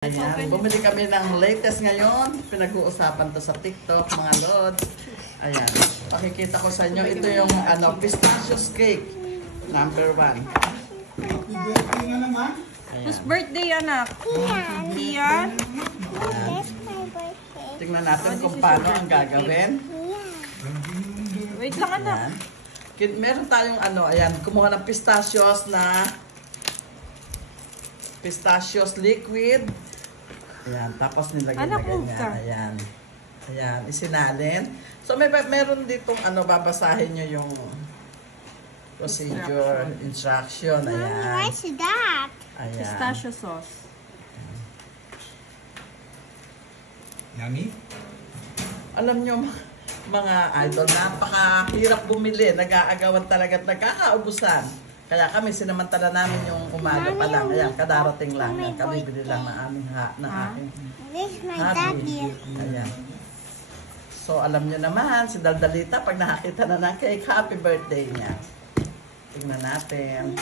Ayan, bumili kami ng latest ngayon. Pinag-uusapan to sa TikTok, mga lods. Ayan, pakikita ko sa inyo. Ito yung pistachios cake. Number 1. Whose birthday, anak? Kian. Tingnan natin kung paano ang gagawin. Wait lang, anak. Ayan. Meron tayong ayan, kumuha ng pistachios na pistachios liquid. Ayan, tapos nilagay niya. Ayan. Ayan, isinalin. So meron ditong babasahin niyo yung procedure, instruction. Ayan. What's that? Ayan. Pistachio sauce. Yummy? Alam niyo mga idol, napakahirap bumili. Nag-aagawan talaga at nagkakaubusan. Kaya kami, sinamantala namin yung umaga pa lang. Ayan, kadarating lang. Kami bili lang ng aming aking This is my hubby. daddy. Ayan. So, alam nyo naman, si Daldalita, pag nakakita na ng cake, happy birthday niya. Tingnan natin.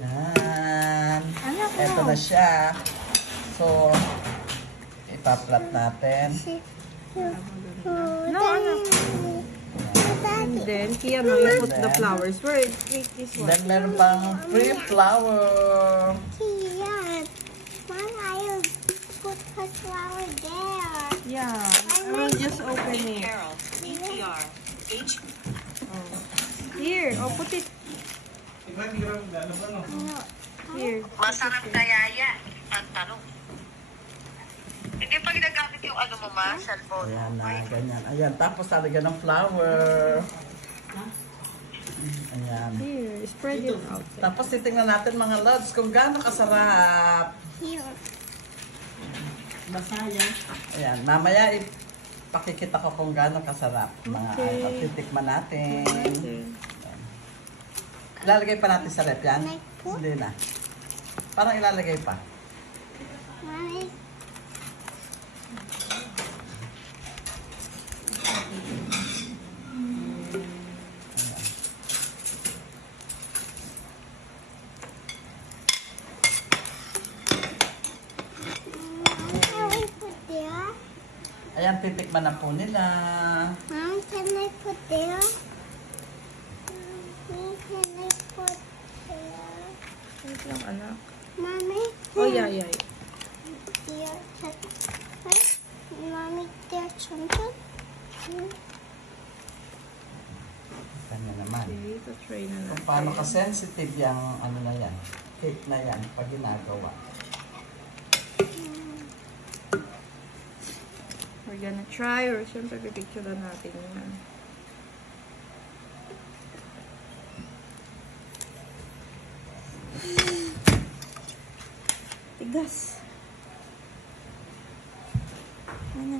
Yan. Ito na siya. So, ipaplat natin. No, anak. And then, Kian, you put the flowers. Wait, this one. Then, meron pang free flower. Yes. Mama, you put the flower there. Yeah, I will just open it. Carol, ETR, H. Here, put it here. Masarap kaya yan? Ang tanong. Hindi pa ginagamit yung mo ma, cellphone. Ayan na, ganyan. Ayan, tapos talaga ng flower. Ayan. Here, spread it out. Tapos titingnan natin mga lods kung gaano kasarap. Here. Ayan, mamaya ipakikita ko kung gaano kasarap. Mga idol, titikman natin. Ilalagay pa natin sa rep yan? Hindi na. Parang ilalagay pa. Mommy. Ayan, titikman na po nila. Mom, can I put there? Mommy, can I put there? Wait lang, anak. Mommy? Oh, yeah. There, wait. Mommy, there, chunchun? Kanya naman. Okay, ito try na Kung natin. paano ka-sensitive yung na yan, cake na yan, pag ginagawa. We're gonna try, or syempre pipicture na natin yan. Tigas.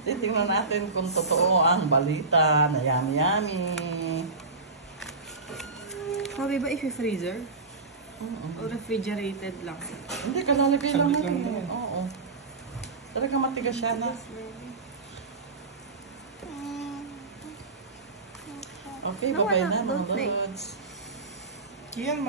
Titingnan natin kung totoo ang balita na yummy-yummy. Sabi ba i-freezer? O refrigerated lang? Hindi, kalalagay lang Saglit lang natin. naman. Oo. Talagang matigas siya na. Okay, No, bye-bye anak, na mga don't think. lods. Kian,